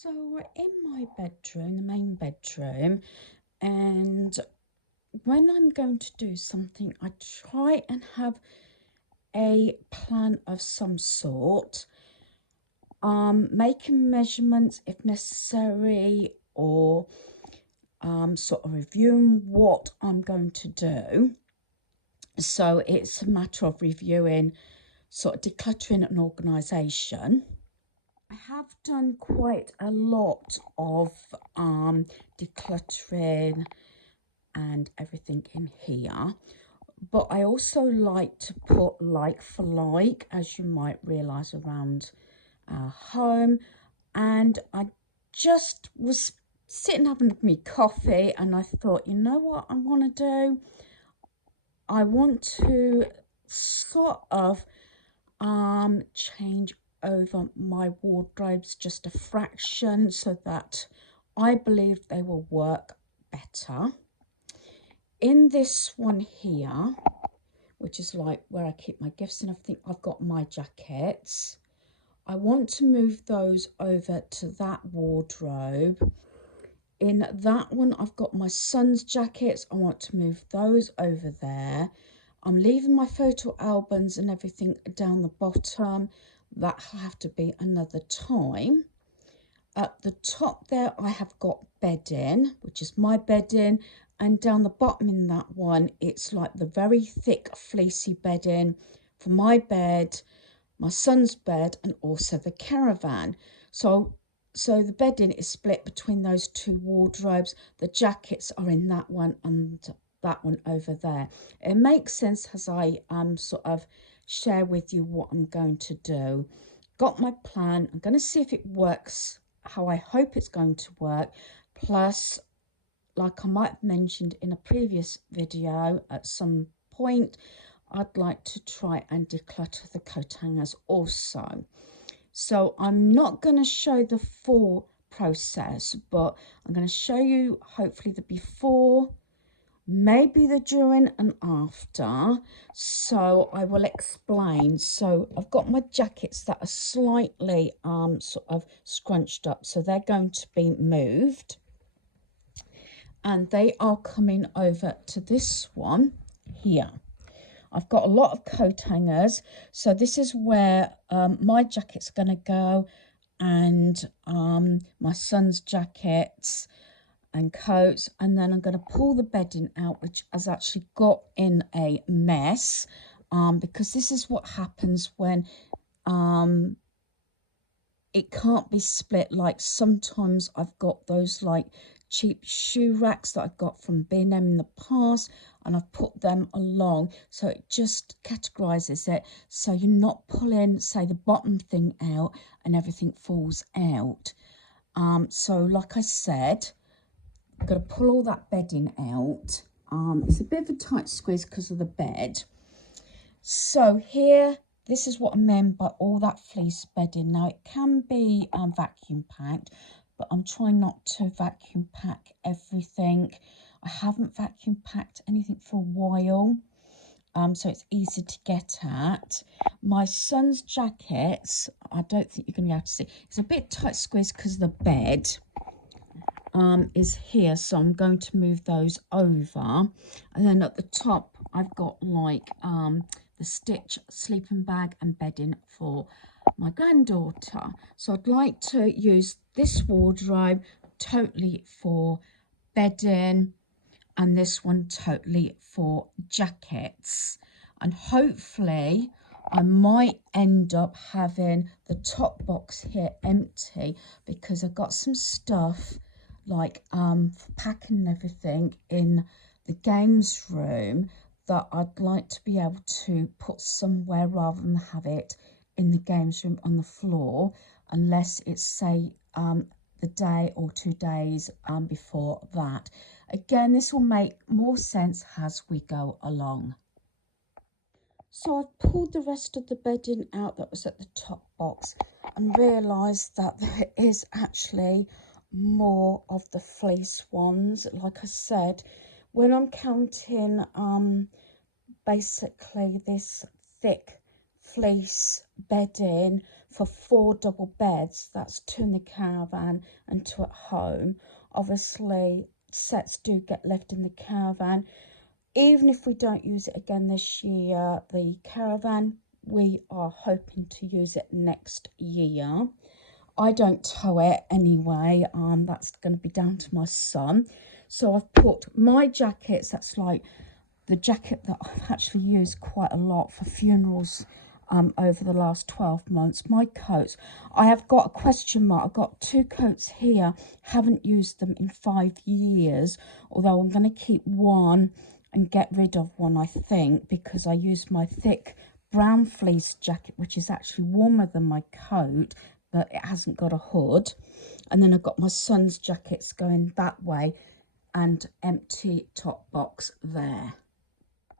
So we're in my bedroom, the main bedroom, and when I'm going to do something, I try and have a plan of some sort, making measurements if necessary, or sort of reviewing what I'm going to do. So it's a matter of reviewing, sort of decluttering and organisation. I have done quite a lot of decluttering and everything in here, but I also like to put like for like, as you might realise, around our home. And I just was sitting having me coffee and I thought, you know what I want to do? I want to sort of change over my wardrobes just a fraction so that I believe they will work better. In this one here, which is like where I keep my gifts and everything, I've got my jackets. I want to move those over to that wardrobe. In that one, I've got my son's jackets. I want to move those over there. I'm leaving my photo albums and everything down the bottom. That'll have to be another time. At the top there, I have got bedding, which is my bedding. And down the bottom in that one, it's like the very thick fleecy bedding for my bed, my son's bed, and also the caravan. So the bedding is split between those two wardrobes. The jackets are in that one and that one over there. It makes sense as I sort of share with you what I'm going to do. Got my plan. I'm going to see if it works how I hope it's going to work. Plus, like I might have mentioned in a previous video at some point, I'd like to try and declutter the coat hangers also. So I'm not going to show the full process, but I'm going to show you hopefully the before, maybe the during and after. So I will explain. So I've got my jackets that are slightly sort of scrunched up, so they're going to be moved. And they are coming over to this one here. I've got a lot of coat hangers, so this is where my jacket's going to go, and my son's jackets and coats. And then I'm going to pull the bedding out, which has actually got in a mess, because this is what happens when it can't be split. Like sometimes I've got those like cheap shoe racks that I've got from B&M in the past, and I've put them along, so it just categorizes it, so you're not pulling, say, the bottom thing out and everything falls out. So like I said, I'm going to pull all that bedding out. It's a bit of a tight squeeze because of the bed. So here, this is what I meant by all that fleece bedding. Now it can be vacuum packed, but I'm trying not to vacuum pack everything. I haven't vacuum packed anything for a while, so it's easy to get at. My son's jackets, I don't think you're going to be able to see. It's a bit tight squeezed because the bed is here, so I'm going to move those over. And then at the top, I've got like the Stitch sleeping bag and bedding for my granddaughter. So I'd like to use this wardrobe totally for bedding and this one totally for jackets. And hopefully I might end up having the top box here empty, because I've got some stuff like for packing and everything in the games room that I'd like to be able to put somewhere rather than have it in the games room on the floor, unless it's, say, the day or 2 days before that. Again, this will make more sense as we go along. So I've pulled the rest of the bedding out that was at the top box and realised that there is actually more of the fleece ones. Like I said, when I'm counting basically this thick fleece bedding for 4 double beds. That's 2 in the caravan and 2 at home. Obviously, sets do get left in the caravan. Even if we don't use it again this year, the caravan, we are hoping to use it next year. I don't tow it anyway. That's going to be down to my son. So I've put my jackets, that's like the jacket that I've actually used quite a lot for funerals over the last 12 months. My coats, I have got a question mark. I've got 2 coats here, haven't used them in 5 years, although I'm going to keep one and get rid of one, I think, because I used my thick brown fleece jacket, which is actually warmer than my coat, but it hasn't got a hood. And then I've got my son's jackets going that way and empty top box there.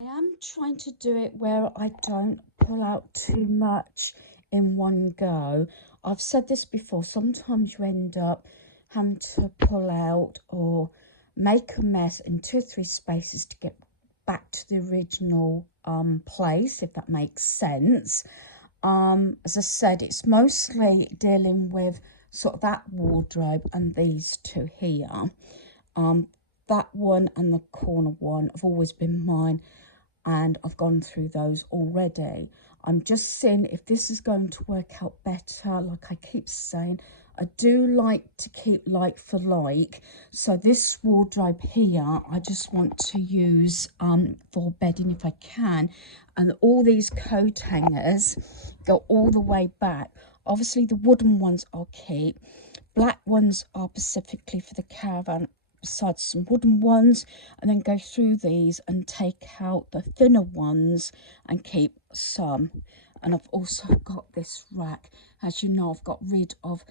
I am trying to do it where I don't pull out too much in one go. I've said this before, sometimes you end up having to pull out or make a mess in 2 or 3 spaces to get back to the original place, if that makes sense. As I said, it's mostly dealing with sort of that wardrobe and these 2 here. That one and the corner one have always been mine, and I've gone through those already. I'm just seeing if this is going to work out better. Like I keep saying, I do like to keep like for like. So this wardrobe here, I just want to use for bedding if I can. And all these coat hangers go all the way back. Obviously the wooden ones I'll keep. Black ones are specifically for the caravan, besides some wooden ones, and then go through these and take out the thinner ones and keep some. And I've also got this rack. As you know, I've got rid of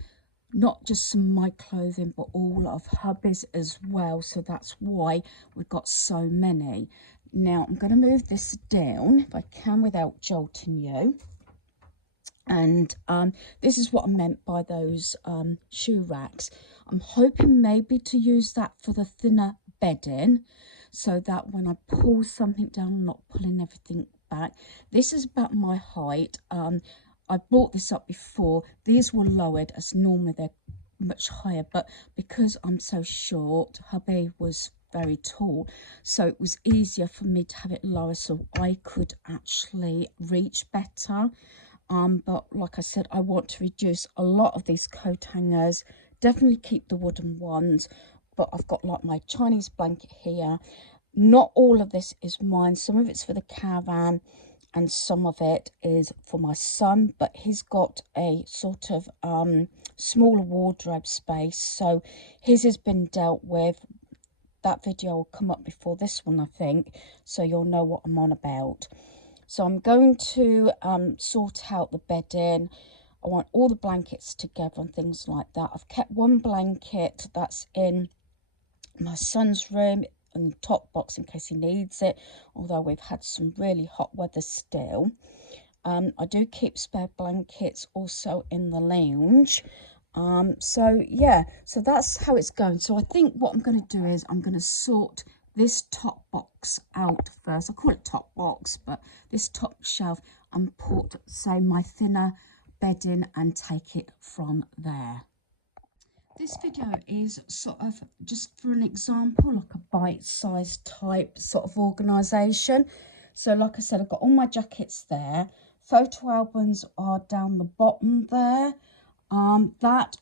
not just some of my clothing, but all of hubby's as well. So that's why we've got so many. Now I'm going to move this down if I can without jolting you. And this is what I meant by those shoe racks. I'm hoping maybe to use that for the thinner bedding, so that when I pull something down, I'm not pulling everything back. This is about my height. I brought this up before. These were lowered, as normally they're much higher, but because I'm so short, hubby was very tall, so it was easier for me to have it lower so I could actually reach better. But like I said, I want to reduce a lot of these coat hangers, definitely keep the wooden ones, but I've got like my Chinese blanket here. Not all of this is mine, some of it's for the caravan and some of it is for my son, but he's got a sort of smaller wardrobe space, so his has been dealt with. That video will come up before this one, I think, so you'll know what I'm on about. So I'm going to sort out the bedding. I want all the blankets together and things like that. I've kept one blanket that's in my son's room and top box in case he needs it, although we've had some really hot weather still. I do keep spare blankets also in the lounge. So yeah, so that's how it's going. So I think what I'm going to do is I'm going to sort this top box out first. I call it top box, but this top shelf, and put, say, my thinner bedding and take it from there. This video is sort of just for an example, like a bite-sized type sort of organisation. So like I said, I've got all my jackets there. Photo albums are down the bottom there. That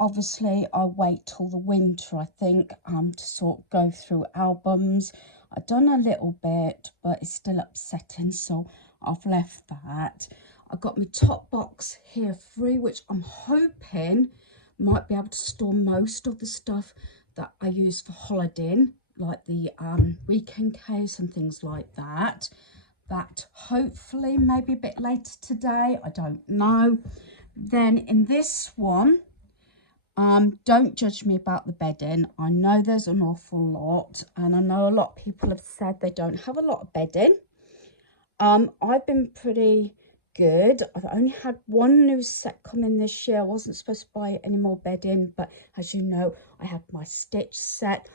obviously I'll wait till the winter, I think, to sort of go through albums. I've done a little bit, but it's still upsetting, so I've left that. I've got my top box here free, which I'm hoping might be able to store most of the stuff that I use for holidaying, like the weekend case and things like that. That hopefully maybe a bit later today, I don't know. Then in this one, don't judge me about the bedding. I know there's an awful lot, and I know a lot of people have said they don't have a lot of bedding. I've been pretty good. I've only had one new set come in this year. I wasn't supposed to buy any more bedding, but as you know, I had my stitch set,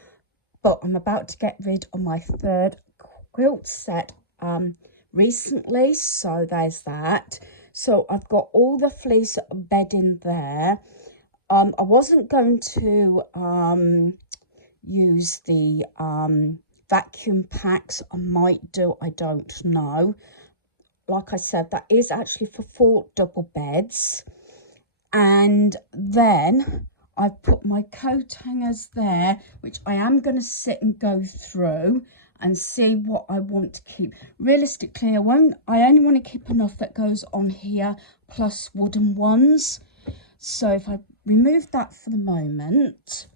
but I'm about to get rid of my 3rd quilt set recently, so there's that. So I've got all the fleece bedding there. I wasn't going to use the vacuum packs. I might do, I don't know. Like I said, that is actually for 4 double beds. And then I've put my coat hangers there, which I am going to sit and go through and see what I want to keep. Realistically, I only want to keep enough that goes on here, plus wooden ones. So if I remove that for the moment,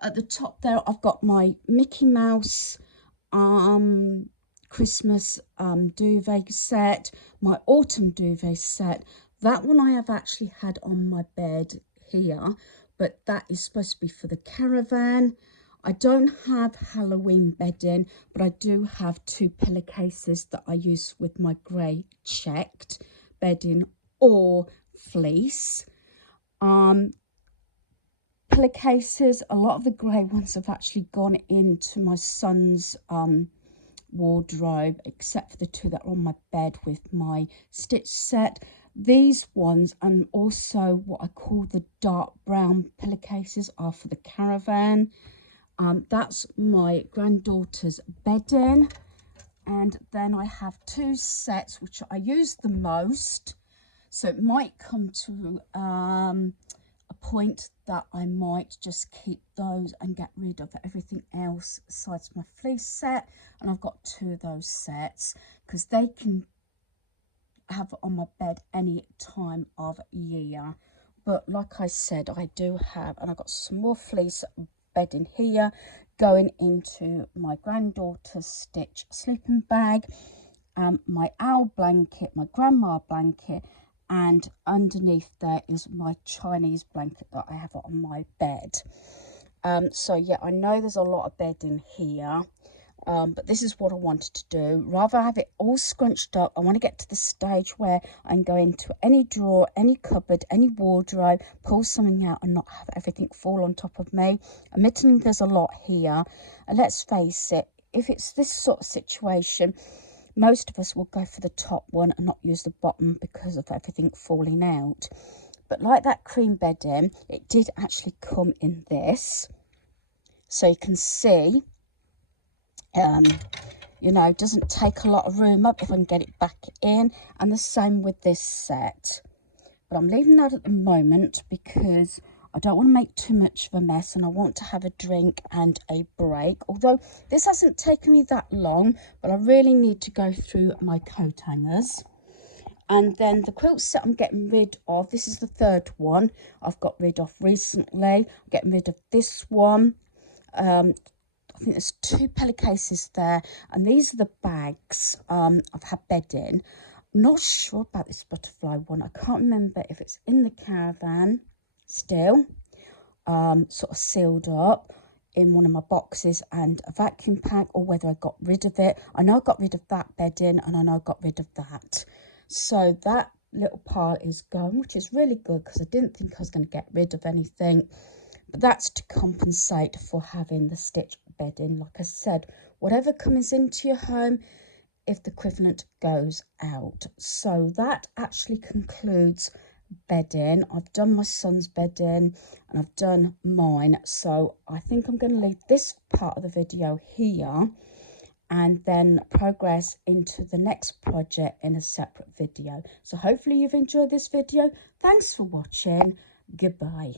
at the top there, I've got my Mickey Mouse Christmas duvet set, my autumn duvet set. That one I have actually had on my bed here, but that is supposed to be for the caravan. I don't have Halloween bedding, but I do have 2 pillowcases that I use with my grey checked bedding or fleece. Pillowcases, a lot of the grey ones have actually gone into my son's wardrobe, except for the 2 that are on my bed with my stitch set. These ones, and also what I call the dark brown pillowcases, are for the caravan. That's my granddaughter's bedding. And then I have 2 sets which I use the most, so it might come to a point that I might just keep those and get rid of everything else besides my fleece set. And I've got 2 of those sets because they can have on my bed any time of year. But like I said, I do have, and I've got some more fleece bedding here going into my granddaughter's stitch sleeping bag, my owl blanket, my grandma blanket, and underneath there is my Chinese blanket that I have on my bed. So yeah, I know there's a lot of bedding here, but this is what I wanted to do. Rather have it all scrunched up, I want to get to the stage where I can go into any drawer, any cupboard, any wardrobe, pull something out and not have everything fall on top of me. Admitting there's a lot here, and let's face it, if it's this sort of situation, most of us will go for the top one and not use the bottom because of everything falling out. But like that cream bedding, it did actually come in this. So you can see, you know, it doesn't take a lot of room up if I can get it back in. And the same with this set. But I'm leaving that at the moment because I don't want to make too much of a mess and I want to have a drink and a break. Although this hasn't taken me that long, but I really need to go through my coat hangers. And then the quilt set I'm getting rid of, this is the 3rd one I've got rid of recently. I'm getting rid of this one. I think there's 2 pillowcases there, and these are the bags I've had bedding. I'm not sure about this butterfly one. I can't remember if it's in the caravan still, sort of sealed up in one of my boxes and a vacuum pack, or whether I got rid of it. I know I got rid of that bedding and I know I got rid of that. So that little pile is gone, which is really good because I didn't think I was going to get rid of anything. But that's to compensate for having the stitch bedding. Like I said, whatever comes into your home, if the equivalent goes out. So that actually concludes bedding. I've done my son's bedding and I've done mine. So I think I'm going to leave this part of the video here and then progress into the next project in a separate video. So hopefully you've enjoyed this video. Thanks for watching. Goodbye.